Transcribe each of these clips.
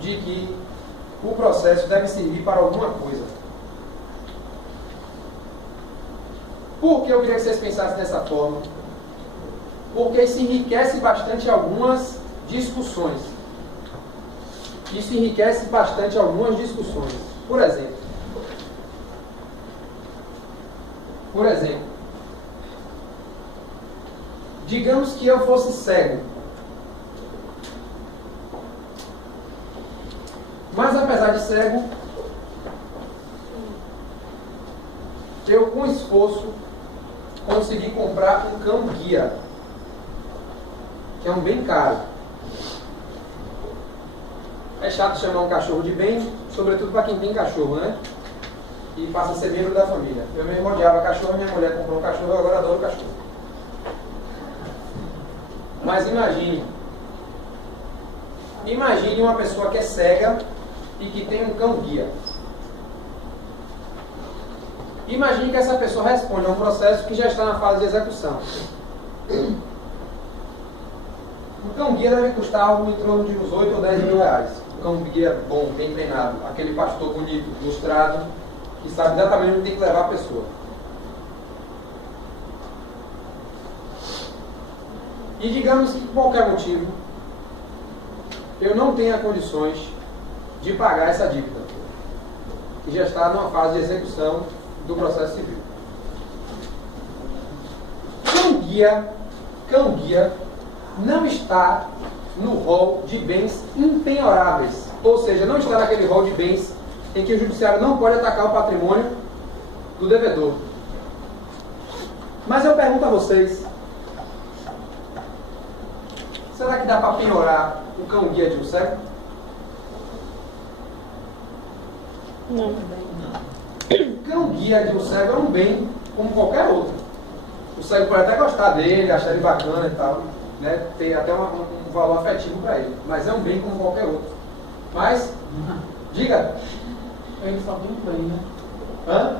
de que o processo deve servir para alguma coisa. Por que eu queria que vocês pensassem dessa forma? Porque isso enriquece bastante algumas discussões. Isso enriquece bastante algumas discussões. Por exemplo, digamos que eu fosse cego. Mas apesar de cego, eu com esforço consegui comprar um cão-guia, que é um bem caro. É chato chamar um cachorro de bem, sobretudo para quem tem cachorro, né? E passa a ser membro da família. Eu mesmo odiava cachorro, minha mulher comprou um cachorro, eu agora adoro cachorro. Mas imagine uma pessoa que é cega e que tem um cão-guia. Imagine que essa pessoa responde a um processo que já está na fase de execução. Um cão-guia deve custar algo em torno de uns 8 ou 10 mil reais. Um cão-guia bom, bem treinado, aquele pastor bonito, lustrado, que sabe exatamente onde tem que levar a pessoa. E digamos que por qualquer motivo eu não tenha condições de pagar essa dívida, que já está numa fase de execução do processo civil. Cão-guia não está no rol de bens impenhoráveis, ou seja, não está naquele rol de bens em que o judiciário não pode atacar o patrimônio do devedor. Mas eu pergunto a vocês, será que dá para penhorar o cão-guia de um cego? Não. Cão-guia de um cego é um bem como qualquer outro. O cego pode até gostar dele, achar ele bacana e tal, né? Tem até um valor afetivo para ele, mas é um bem como qualquer outro. Mas, diga. Ele só tem um bem, né? Hã?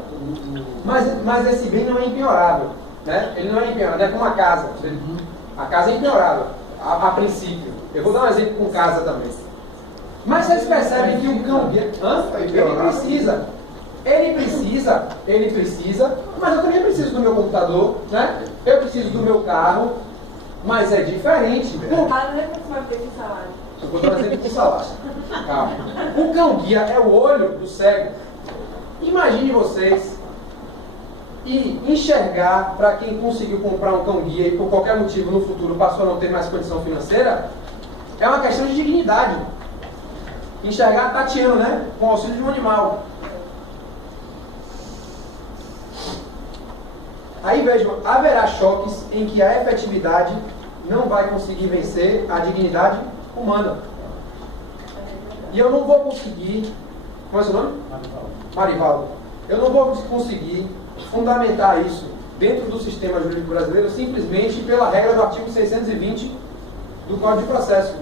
Mas esse bem não é impenhorável, né? Ele não é impenhorável, é como a casa. A casa é impenhorável, a princípio. Eu vou dar um exemplo com casa também. Mas vocês percebem que o cão-guia... Ele precisa, mas eu também preciso do meu computador, né? Eu preciso do meu carro, mas é diferente. Ah, não é que você vai ter que salário. Eu vou dar um exemplo com salário. Calma. O cão-guia é o olho do cego. Imagine vocês e enxergar, para quem conseguiu comprar um cão-guia e por qualquer motivo no futuro passou a não ter mais condição financeira, é uma questão de dignidade. Enxergar tateando, né? Com o auxílio de um animal. Aí vejam, haverá choques em que a efetividade não vai conseguir vencer a dignidade humana. E eu não vou conseguir... Qual é o seu nome? Marivaldo. Eu não vou conseguir fundamentar isso dentro do sistema jurídico brasileiro simplesmente pela regra do artigo 620 do Código de Processo.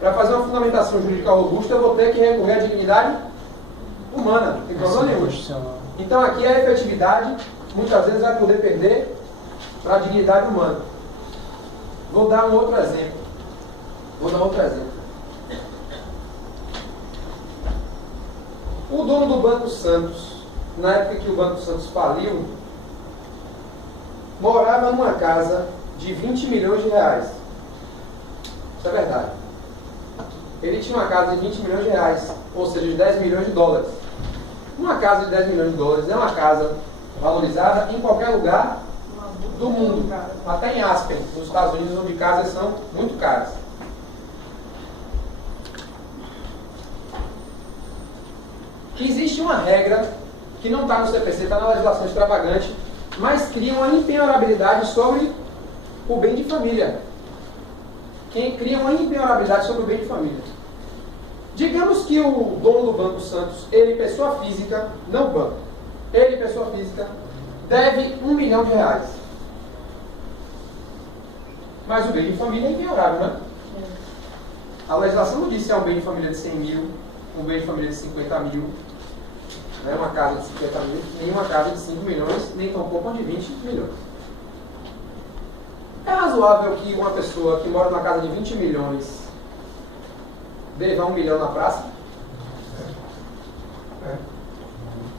Para fazer uma fundamentação jurídica robusta, eu vou ter que recorrer à dignidade humana, não tem problema nenhum. Então aqui a efetividade muitas vezes vai poder perder para a dignidade humana. Vou dar um outro exemplo. O dono do Banco Santos, na época que o Banco Santos faliu, morava numa casa de 20 milhões de reais. Isso é verdade. Ele tinha uma casa de 20 milhões de reais, ou seja, de 10 milhões de dólares. Uma casa de 10 milhões de dólares é uma casa valorizada em qualquer lugar do mundo, até em Aspen, nos Estados Unidos, onde casas são muito caras. Existe uma regra que não está no CPC, está na legislação extravagante, mas cria uma impenhorabilidade sobre o bem de família. Quem cria uma impenhorabilidade sobre o bem de família. Digamos que o dono do Banco Santos, ele, pessoa física, não banco, ele, pessoa física, deve 1 milhão de reais. Mas o bem de família é impenhorável, né? A legislação não diz se é um bem de família de 100 mil, um bem de família de 50 mil, né? Uma casa de 50 mil, nem uma casa de 5 milhões, nem tampouco uma de 20 milhões. É razoável que uma pessoa que mora numa casa de 20 milhões dever 1 milhão na praça?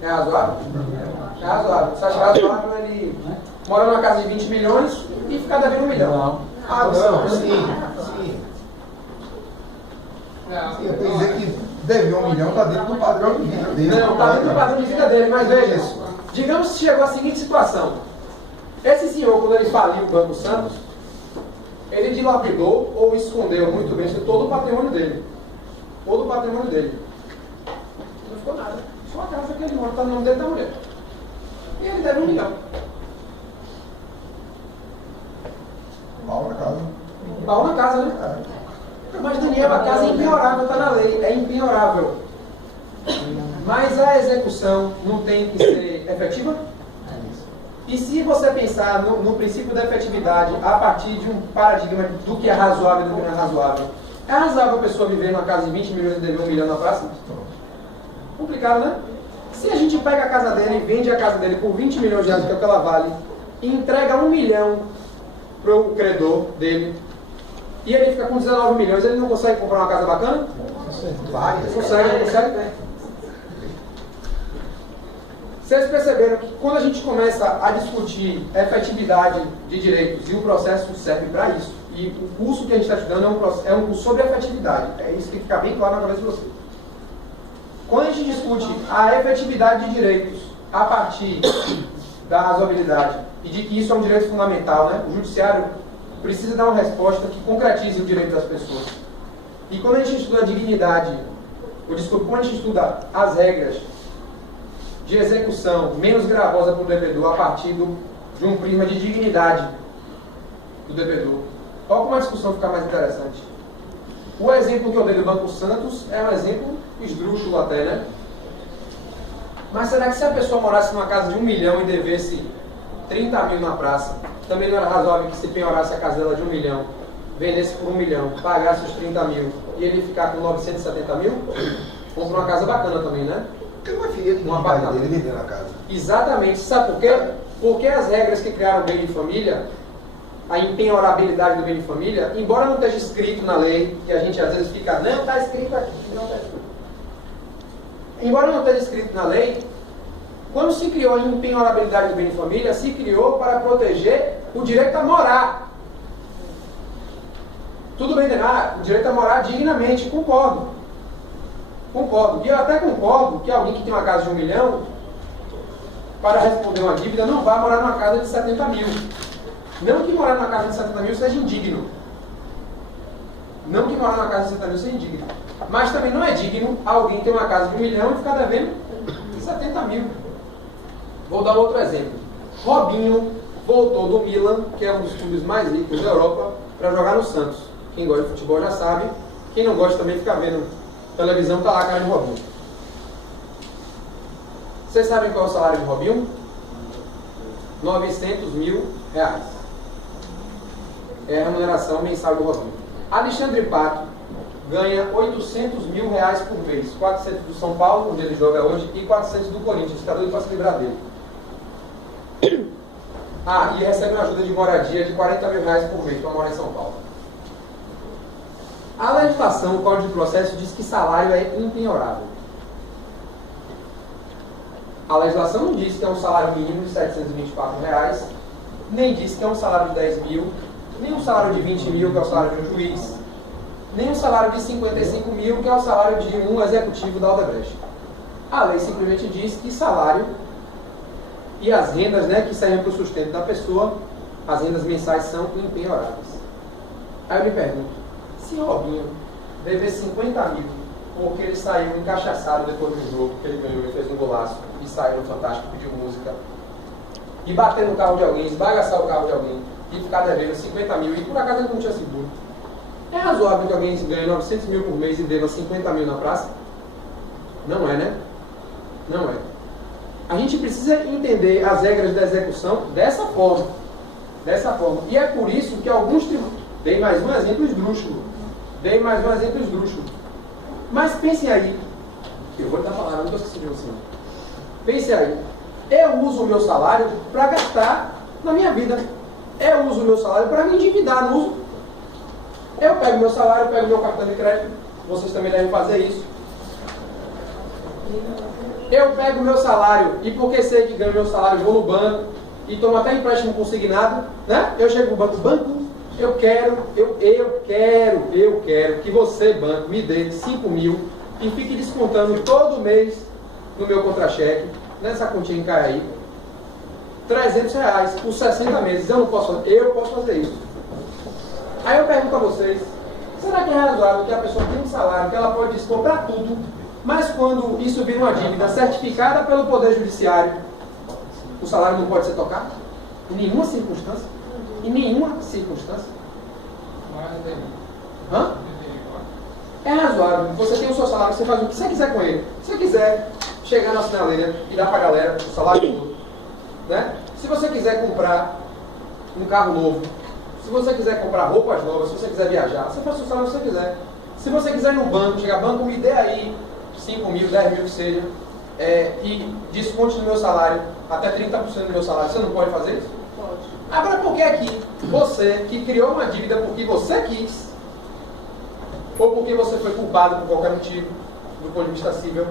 É razoável? É razoável. Você acha razoável ele morar numa casa de 20 milhões e ficar devendo 1 milhão? Não. Não, sim. Sim, eu tenho que dizer que dever 1 milhão está dentro do padrão de vida dele. Não, está dentro do padrão de vida dele, mas veja, digamos que chegou a seguinte situação. Esse senhor, quando ele faliu o Banco Santos, ele dilapidou ou escondeu muito bem todo o patrimônio dele. Todo o patrimônio dele. Não ficou nada. Só a casa que ele mora está no nome dele da mulher. E ele deve 1 milhão. Pau na casa. Pau na casa, né? Mas, Daniel, a casa é impenhorável, está na lei. É impenhorável. Mas a execução não tem que ser efetiva? E se você pensar no princípio da efetividade a partir de um paradigma do que é razoável e do que não é razoável, é razoável a pessoa viver numa casa de 20 milhões e dever 1 milhão na praça? Complicado, né? Se a gente pega a casa dele e vende a casa dele por 20 milhões de reais, que é o que ela vale, e entrega 1 milhão para o credor dele, e ele fica com 19 milhões, ele não consegue comprar uma casa bacana? Várias. Consegue. Vocês perceberam que quando a gente começa a discutir efetividade de direitos, e o processo serve para isso, e o curso que a gente está estudando é um curso sobre efetividade, é isso que fica bem claro na cabeça de vocês. Quando a gente discute a efetividade de direitos a partir da razoabilidade, e de que isso é um direito fundamental, né? O judiciário precisa dar uma resposta que concretize o direito das pessoas. E quando a gente estuda a dignidade, quando a gente estuda as regras de execução menos gravosa para o devedor a partir de um prisma de dignidade do devedor, olha como a discussão fica mais interessante. O exemplo que eu dei do Banco Santos é um exemplo esdrúxulo até, né? Mas será que se a pessoa morasse numa casa de 1 milhão e devesse 30 mil na praça, também não era razoável que se penhorasse a casa dela de 1 milhão, vendesse por 1 milhão, pagasse os 30 mil e ele ficar com 970 mil? Compra uma casa bacana também, né? Porque não é filha de Uma pai bacana. dele vivendo na casa. Exatamente. Sabe por quê? Porque as regras que criaram o bem de família, a empenhorabilidade do bem de família, embora não esteja escrito na lei, que a gente às vezes fica, não está escrito aqui, não está escrito. Embora não esteja escrito na lei, quando se criou a empenhorabilidade do bem de família, se criou para proteger o direito a morar. Tudo bem, o direito a morar dignamente, concordo. E eu até concordo que alguém que tem uma casa de 1 milhão, para responder uma dívida, não vai morar numa casa de 70 mil. Não que morar numa casa de 70 mil seja indigno. Não que morar numa casa de 70 mil seja indigno. Mas também não é digno alguém ter uma casa de 1 milhão e ficar devendo 70 mil. Vou dar outro exemplo. Robinho voltou do Milan, que é um dos clubes mais ricos da Europa, para jogar no Santos. Quem gosta de futebol já sabe. Quem não gosta também fica vendo televisão, tá lá a cara de Robinho. Vocês sabem qual é o salário de Robinho? 900 mil reais. É a remuneração mensal do Robinho. Alexandre Pato ganha 800 mil reais por mês. 400 do São Paulo, onde ele joga hoje, e 400 do Corinthians. Está doido para se livrar dele. Ah, e recebe uma ajuda de moradia de 40 mil reais por mês para morar em São Paulo. A legislação, o Código de Processo, diz que salário é impenhorável. A legislação não diz que é um salário mínimo de 724 reais, nem diz que é um salário de 10 mil, nem um salário de 20 mil, que é o salário de um juiz, nem um salário de 55 mil, que é o salário de um executivo da Odebrecht. A lei simplesmente diz que salário e as rendas, né, que servem para o sustento da pessoa, as rendas mensais são impenhoráveis. Aí eu me pergunto, se Robinho dever 50 mil, porque ele saiu encaixaçado depois do jogo, que ele ganhou e fez um golaço, e saiu no Fantástico, pediu música, e bater no carro de alguém, esbagaçar o carro de alguém, e ficar devendo 50 mil, e por acaso ele não tinha seguro. É razoável que alguém ganhe 900 mil por mês e deva 50 mil na praça? Não é, né? Não é. A gente precisa entender as regras da execução dessa forma. Dessa forma. E é por isso que alguns tribunais... Dei mais um exemplo esdrúxulo. Mas pensem aí. Eu vou estar falando, não estou esquecendo de você. Pensem aí. Eu uso o meu salário para gastar na minha vida. Eu uso o meu salário para me endividar, não uso. Eu pego meu salário, pego meu cartão de crédito, vocês também devem fazer isso. Eu pego o meu salário e porque sei que ganho meu salário, vou no banco e tomo até empréstimo consignado, né? Eu chego no banco, eu quero que você, banco, me dê 5 mil e fique descontando todo mês no meu contra-cheque, nessa continha cai aí, R$300 por 60 meses. Eu posso fazer isso. Aí eu pergunto a vocês, será que é razoável que a pessoa tenha um salário que ela pode dispor para tudo, mas quando isso vira uma dívida certificada pelo Poder Judiciário, o salário não pode ser tocado? Em nenhuma circunstância? Em nenhuma circunstância? Hã? É razoável. Você tem o seu salário, você faz o que você quiser com ele. Se você quiser chegar na sinaleira e dar para a galera o salário todo, né? Se você quiser comprar um carro novo, se você quiser comprar roupas novas, se você quiser viajar, você faz o salário que você quiser. Se você quiser ir no banco, chegar banco, me dê aí 5 mil, 10 mil que seja, e desconte no meu salário, até 30% do meu salário, você não pode fazer isso? Pode. Agora, por que aqui, você que criou uma dívida porque você quis, ou porque você foi culpado por qualquer motivo, do ponto de vista civil,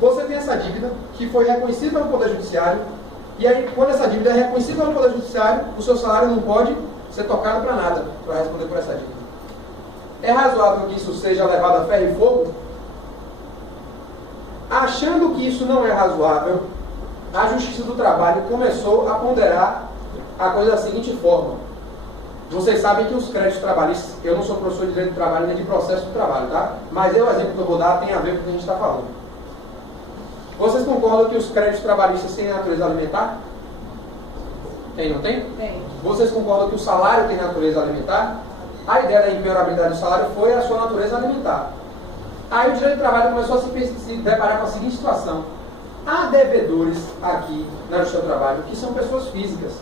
você tem essa dívida que foi reconhecida pelo Poder Judiciário, e aí, quando essa dívida é reconhecida pelo Poder Judiciário, o seu salário não pode ser tocado para nada, para responder por essa dívida. É razoável que isso seja levado a ferro e fogo? Achando que isso não é razoável, a Justiça do Trabalho começou a ponderar a coisa da seguinte forma. Vocês sabem que os créditos trabalhistas, eu não sou professor de direito do trabalho nem de processo do trabalho, tá? Mas o exemplo que eu vou dar tem a ver com o que a gente está falando. Vocês concordam que os créditos trabalhistas têm natureza alimentar? Tem, não tem? Tem. Vocês concordam que o salário tem natureza alimentar? A ideia da empenhorabilidade do salário foi a sua natureza alimentar. Aí o direito do trabalho começou a se deparar com a seguinte situação. Há devedores aqui na Justiça do Trabalho que são pessoas físicas.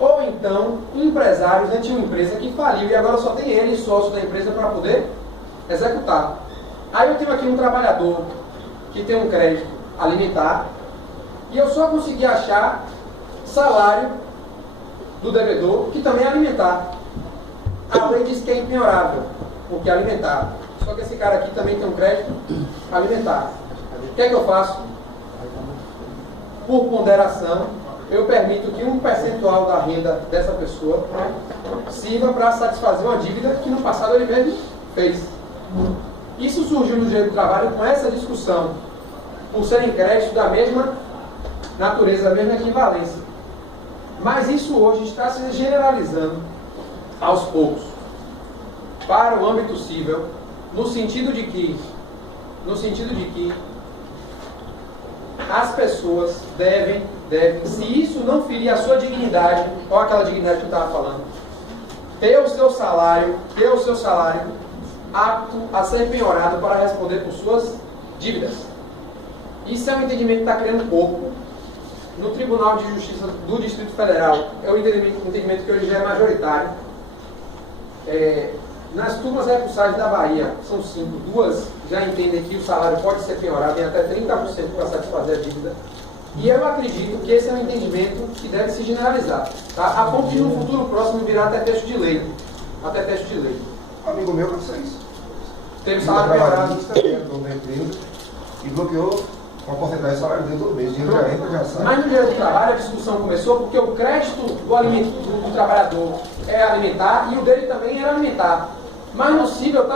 Ou então, empresários, né, tinha uma empresa que faliu e agora só tem ele, sócio da empresa, para poder executar. Aí eu tenho aqui um trabalhador que tem um crédito alimentar e eu só consegui achar salário do devedor que também é alimentar. A lei diz que é impenhorável, porque é alimentar. Só que esse cara aqui também tem um crédito alimentar. O que é que eu faço? Por ponderação, eu permito que um percentual da renda dessa pessoa sirva para satisfazer uma dívida que no passado ele mesmo fez. Isso surgiu no direito do trabalho com essa discussão, por serem créditos da mesma natureza, da mesma equivalência. Mas isso hoje está se generalizando aos poucos para o âmbito civil, no sentido de que as pessoas devem, se isso não ferir a sua dignidade, ou aquela dignidade que eu estava falando, ter o seu salário apto a ser penhorado para responder por suas dívidas. Isso é um entendimento que está criando pouco. No Tribunal de Justiça do Distrito Federal, é um entendimento que hoje já é majoritário. Nas turmas recursais da Bahia, são 5, 2 já entendem que o salário pode ser penhorado em até 30% para satisfazer a dívida. E eu acredito que esse é um entendimento que deve se generalizar, tá? A ponto de no futuro próximo virar até texto de lei. Até texto de lei. Um amigo meu pensou isso. Teve salário penhorado. Dono da empresa e bloqueou uma porcentagem de salário dele todo mês. O dinheiro já entra, já sai. Mas no direito do trabalho a discussão começou porque o crédito do trabalhador é alimentar e o dele também era alimentar. Mas no cível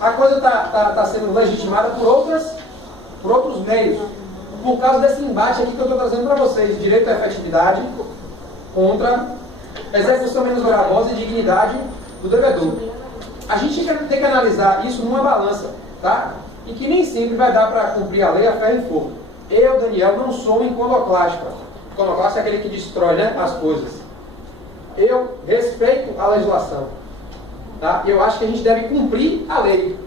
a coisa está sendo legitimada por outros meios. Por causa desse embate aqui que eu estou trazendo para vocês, direito à efetividade contra execução menos gravosa e dignidade do devedor. A gente tem que analisar isso numa balança, tá? E que nem sempre vai dar para cumprir a lei a ferro e fogo. Eu, Daniel, não sou um iconoclasta. Iconoclasta é aquele que destrói, né, as coisas. Eu respeito a legislação, tá? Eu acho que a gente deve cumprir a lei.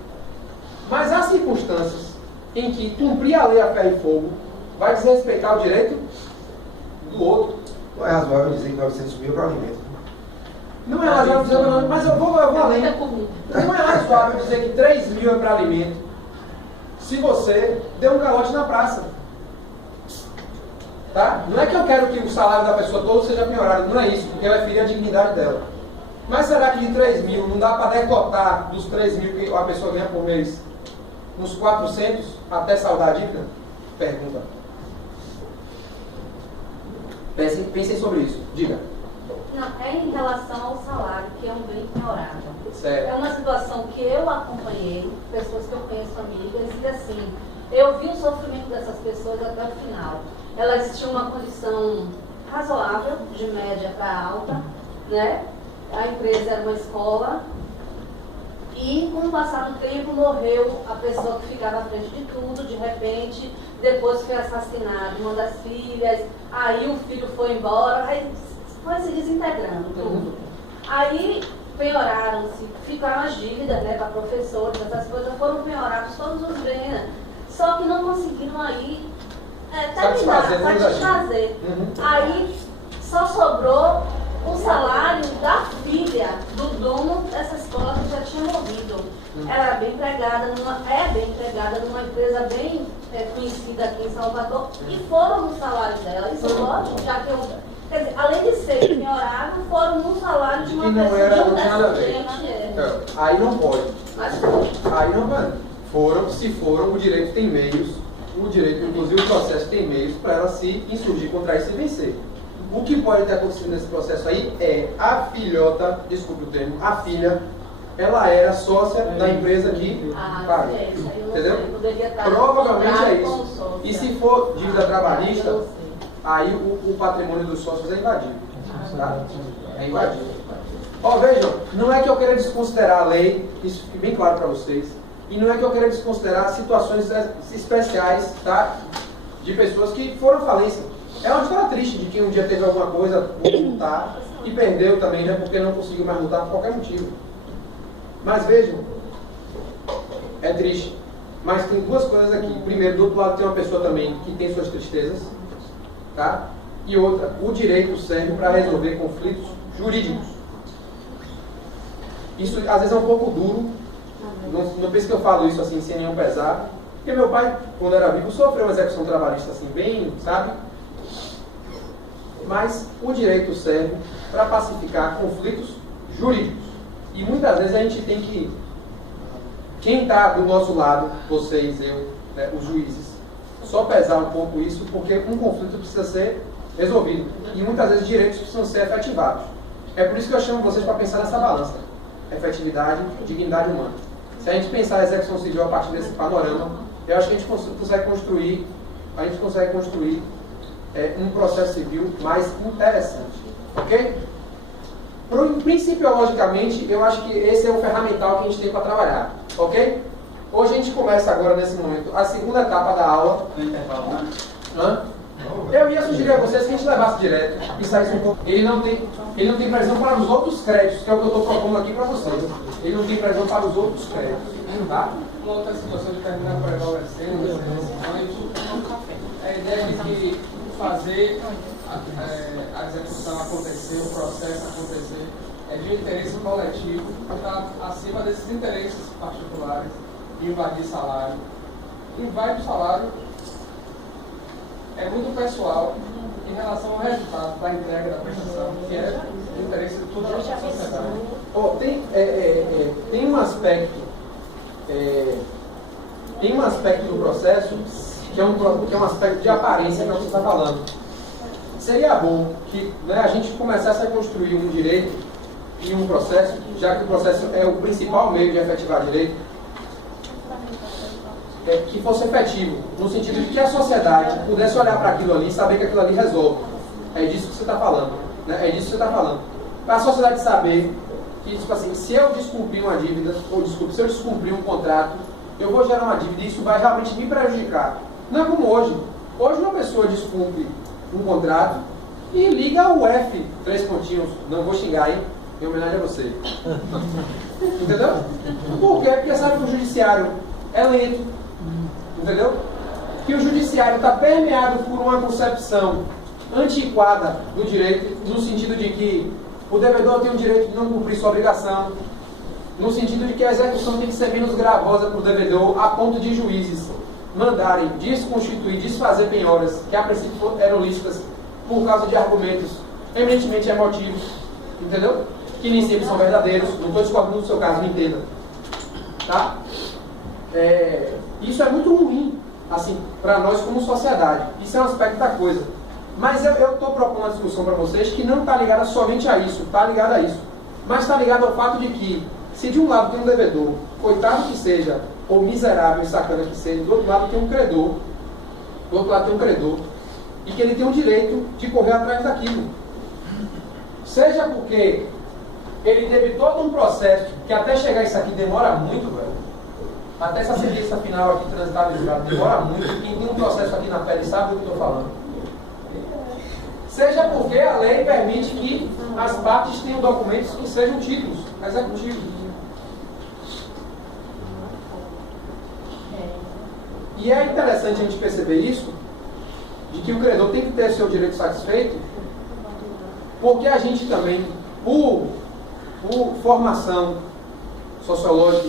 Mas há circunstâncias em que cumprir a lei a ferro e fogo vai desrespeitar o direito do outro. Não é razoável dizer que 900 mil é para alimento. Não é razoável dizer, não, mas eu vou além. Não é razoável dizer que 3 mil é para alimento se você deu um calote na praça. Tá? Não é que eu quero que o salário da pessoa todo seja piorado, não é isso, porque vai ferir a dignidade dela. Mas será que de 3 mil não dá para decotar dos 3 mil que a pessoa ganha por mês uns 400 até saldar a dívida? Pergunta. Pensem sobre isso. Diga. Não, é em relação ao salário, que é um bem ignorado. Certo. É uma situação que eu acompanhei, pessoas que eu conheço, amigas, e assim, eu vi o sofrimento dessas pessoas até o final. Elas tinham uma condição razoável, de média para alta, né? A empresa era uma escola, e com o passar do tempo morreu a pessoa que ficava à frente de tudo, de repente, depois foi assassinado uma das filhas, aí o filho foi embora, aí foi se desintegrando tudo. Aí penhoraram-se, ficaram as dívidas, né, para professores, essas coisas, foram penhorados todos os bens, né? Só que não conseguiram aí satisfazer. Aí só sobrou o salário da filha do dono dessa escola que já tinha morrido. Ela era bem empregada, é bem empregada numa empresa bem conhecida aqui em Salvador, e foram no salário dela. Isso é lógico, já que quer dizer, além de ser penhorável, foram no salário de uma pessoa não tinha nada a ver. Aí não pode. Mas foi. Aí não vai. Se foram, o direito tem meios, o direito, inclusive o processo tem meios para ela se insurgir contra isso e vencer. O que pode ter acontecido nesse processo aí é a filhota, desculpe o termo, a filha, ela era sócia da empresa que paga. Entendeu? Provavelmente é isso. E se for dívida trabalhista, aí o patrimônio dos sócios é invadido. Tá? É invadido. Ó, vejam, não é que eu queira desconsiderar a lei, isso fique bem claro para vocês, e não é que eu queira desconsiderar situações especiais, tá? De pessoas que foram à falência. É uma história triste de quem um dia teve alguma coisa, vou multar, e perdeu também, né? Porque não conseguiu mais multar por qualquer motivo. Mas vejam, é triste. Mas tem duas coisas aqui. Primeiro, do outro lado tem uma pessoa também que tem suas tristezas, tá? E outra, o direito serve para resolver conflitos jurídicos. Isso às vezes é um pouco duro. Não pense que eu falo isso assim sem nenhum pesar. Porque meu pai, quando era vivo, sofreu uma execução trabalhista assim, bem, sabe? Mas o direito serve para pacificar conflitos jurídicos. E muitas vezes a gente tem que... Quem está do nosso lado, vocês, eu, né, os juízes, só pesar um pouco isso, porque um conflito precisa ser resolvido. E muitas vezes direitos precisam ser efetivados. É por isso que eu chamo vocês para pensar nessa balança. Efetividade, dignidade humana. Se a gente pensar a execução civil a partir desse panorama, eu acho que a gente consegue construir um processo civil mais interessante. Ok? Principiologicamente, eu acho que esse é o ferramental que a gente tem para trabalhar. Ok? Hoje a gente começa agora, nesse momento, a segunda etapa da aula. Eu ia sugerir a vocês que a gente levasse direto e saísse um pouco. Ele não tem previsão para os outros créditos, que é o que eu estou propondo aqui para vocês. Ele não tem previsão para os outros créditos. Tá? Uma outra situação de terminar pré-valencendo, a ideia de que fazer a execução acontecer, o processo acontecer, é de um interesse coletivo que está acima desses interesses particulares de invadir salário. Invade o salário é muito pessoal em relação ao resultado da entrega da prestação, que é o interesse de toda a sociedade. Tem um aspecto do processo que é um aspecto de aparência que você está falando. Seria bom que, né, a gente começasse a construir um direito e um processo, já que o processo é o principal meio de efetivar direito, que fosse efetivo, no sentido de que a sociedade pudesse olhar para aquilo ali e saber que aquilo ali resolve. É disso que você está falando. Né? É disso que você está falando. Para a sociedade saber que, tipo assim, se eu descumprir uma dívida, se eu descumprir um contrato, eu vou gerar uma dívida e isso vai realmente me prejudicar. Não é como hoje. Hoje uma pessoa descumpre um contrato e liga o F, 3 pontinhos, não vou xingar, hein? Em homenagem a você. Entendeu? Por quê? Porque sabe que o judiciário é lento. Entendeu? Que o judiciário está permeado por uma concepção antiquada do direito, no sentido de que o devedor tem o direito de não cumprir sua obrigação, no sentido de que a execução tem que ser menos gravosa para o devedor, a ponto de juízes mandarem desconstituir, desfazer penhoras, que a princípio eram lícitas por causa de argumentos eminentemente emotivos. Entendeu? que nem sempre são verdadeiros. Não estou discordando do seu caso, me entenda. Tá? Isso é muito ruim, assim, para nós como sociedade. Isso é um aspecto da coisa. Mas eu estou propondo uma discussão para vocês que não está ligada somente a isso, está ligada a isso. Mas está ligada ao fato de que, se de um lado tem um devedor, coitado que seja, ou miserável e sacana que seja, do outro lado tem um credor, e que ele tem o direito de correr atrás daquilo. Seja porque ele teve todo um processo, que até chegar isso aqui demora muito, velho. Até essa sentença final aqui transitabilizada demora muito. Quem tem um processo aqui na pele sabe do que eu estou falando. Seja porque a lei permite que as partes tenham documentos que sejam títulos executivos. E é interessante a gente perceber isso, de que o credor tem que ter seu direito satisfeito, porque a gente também, por formação sociológica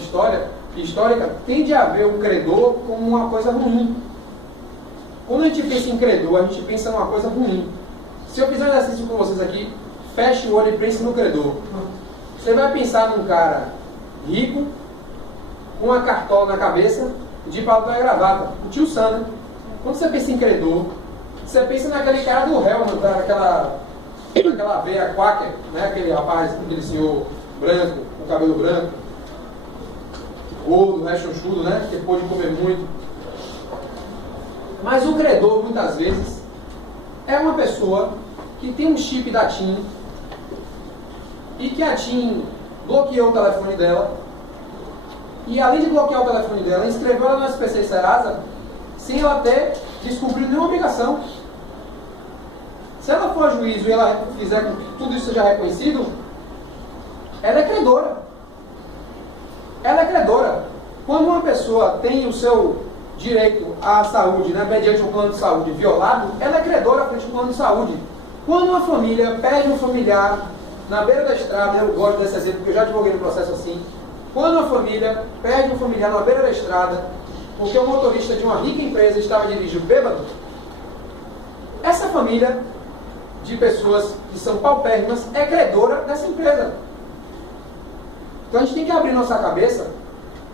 e histórica, tende a ver o credor como uma coisa ruim. Quando a gente pensa em credor, a gente pensa em uma coisa ruim. Se eu fizer um exercício com vocês aqui, feche o olho e pense no credor. Você vai pensar num cara rico, com uma cartola na cabeça, de paletó e gravata, o tio Sam, né? Quando você pensa em credor, você pensa naquele cara do réu, naquela veia quaker, né? Aquele rapaz, aquele senhor branco, com cabelo branco, gordo, rechonchudo, né? Que pôde comer muito. Mas o credor, muitas vezes, é uma pessoa que tem um chip da TIM e que a TIM bloqueou o telefone dela e, além de bloquear o telefone dela, inscreveu ela no SPC e Serasa sem ela ter descumprido nenhuma obrigação. Se ela for a juízo e ela fizer com que tudo isso seja reconhecido, ela é credora. Ela é credora. Quando uma pessoa tem o seu direito à saúde, né, mediante um plano de saúde violado, ela é credora frente ao plano de saúde. Quando uma família perde um familiar na beira da estrada, eu gosto desse exemplo porque eu já advoguei no processo assim, quando uma família perde um familiar na beira da estrada porque o motorista de uma rica empresa estava dirigindo bêbado, essa família de pessoas que são paupérrimas é credora dessa empresa. Então a gente tem que abrir nossa cabeça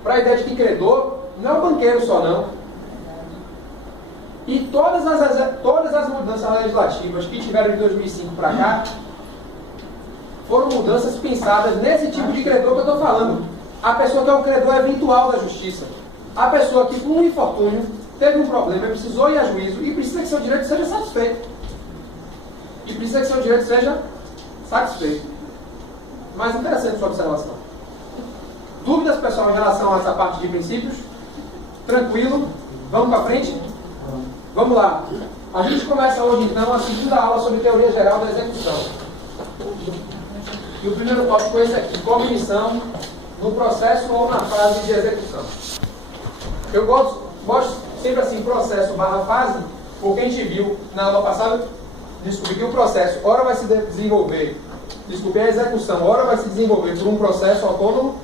para a ideia de que credor não é o banqueiro só, não. E todas as mudanças legislativas que tiveram de 2005 para cá foram mudanças pensadas nesse tipo de credor que eu estou falando. A pessoa que é o credor eventual da justiça. A pessoa que, com um infortúnio, teve um problema, precisou ir a juízo e precisa que seu direito seja satisfeito. Mas interessante sua observação. Dúvidas, pessoal, em relação a essa parte de princípios? Tranquilo? Vamos para frente? Vamos lá. A gente começa hoje, então, a segunda aula sobre teoria geral da execução. E o primeiro tópico é esse aqui: cognição no processo ou na fase de execução. Eu gosto sempre assim, processo barra fase, porque a gente viu na aula passada, descobri que o processo, ora vai se desenvolver, a execução, ora vai se desenvolver por um processo autônomo,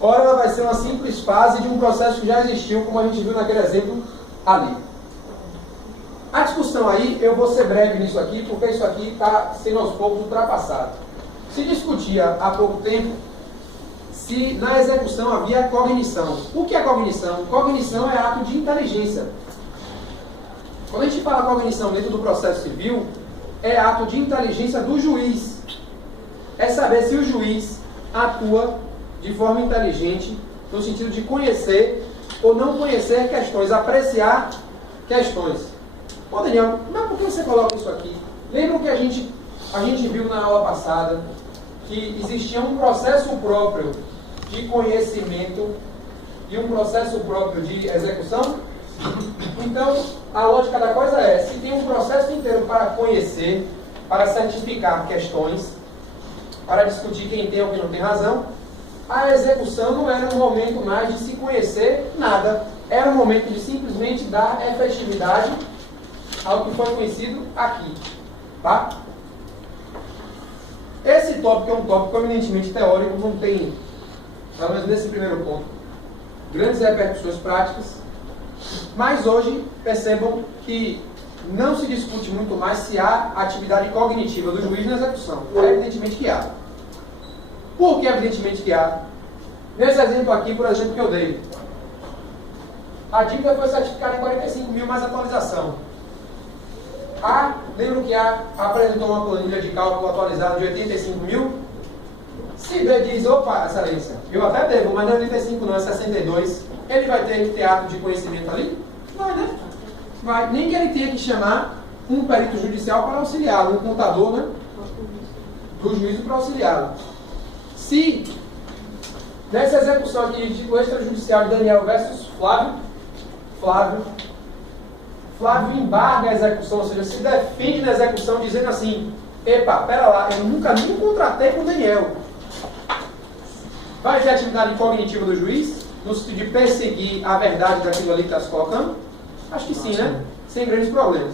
ora ela vai ser uma simples fase de um processo que já existiu, como a gente viu naquele exemplo ali. A discussão aí, eu vou ser breve nisso aqui, porque isso aqui está sendo aos poucos ultrapassado. Se discutia há pouco tempo se na execução havia cognição. O que é cognição? Cognição é ato de inteligência. Quando a gente fala cognição dentro do processo civil, é ato de inteligência do juiz. É saber se o juiz atua de forma inteligente, no sentido de conhecer ou não conhecer questões, apreciar questões. Ô Daniel, mas por que você coloca isso aqui? Lembram que a gente viu na aula passada que existia um processo próprio de conhecimento e um processo próprio de execução? Então, a lógica da coisa é, se tem um processo inteiro para conhecer, para certificar questões, para discutir quem tem ou quem não tem razão, a execução não era um momento mais de se conhecer nada, era um momento de simplesmente dar efetividade ao que foi conhecido aqui. Tá? Esse tópico é um tópico eminentemente teórico, não tem, pelo menos nesse primeiro ponto, grandes repercussões práticas, mas hoje percebam que não se discute muito mais se há atividade cognitiva do juiz na execução. É evidentemente que há. Porque evidentemente que há. Nesse exemplo aqui, por exemplo, que eu dei, a dívida foi certificada em 45 mil mais atualização. Lembro que A apresentou uma planilha de cálculo atualizada de 85 mil. Se B diz, opa, excelência, eu até devo, mas não é 85 não, é 62. Ele vai ter que ter ato de conhecimento ali? Vai, né? Vai. Nem que ele tenha que chamar um perito judicial para auxiliá-lo, um contador, né? Do juízo para auxiliá-lo. Se nessa execução aqui de tipo extrajudicial de Daniel versus Flávio embarga a execução, ou seja, se defende na execução dizendo assim, epa, pera lá, eu nunca nem contratei com o Daniel. Vai ter atividade cognitiva do juiz, no sentido de perseguir a verdade daquilo ali que está se colocando? Acho que sim, né? Sem grandes problemas.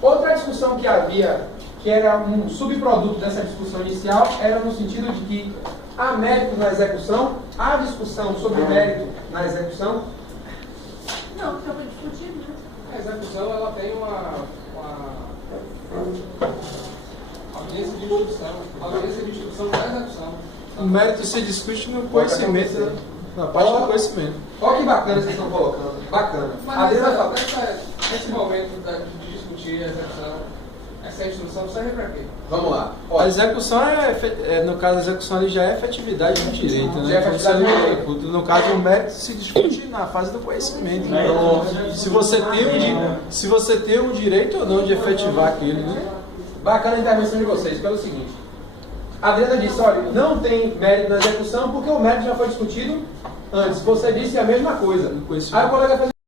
Outra discussão que havia, que era um subproduto dessa discussão inicial, era no sentido de que há mérito na execução, há discussão sobre mérito na execução. Não, porque foi discutido, né? A execução ela tem uma audiência de instrução. A audiência de instrução da execução. O mérito se discute no conhecimento, né? Na parte do conhecimento. Olha que bacana vocês estão colocando. Bacana. Mas Adriana, nesse momento de discutir a execução, essa instrução serve para quê? vamos lá. A Olha, execução no caso, a execução ali já é efetividade do direito, né? Já é efetividade do direito. Então, no caso, o mérito se discute na fase do conhecimento. Então, se você tem o direito ou não de efetivar aquilo, né? bacana a intervenção de vocês, pelo seguinte. A Adriana disse, olha, não tem mérito na execução porque o mérito já foi discutido antes. Você disse a mesma coisa. Aí o colega fez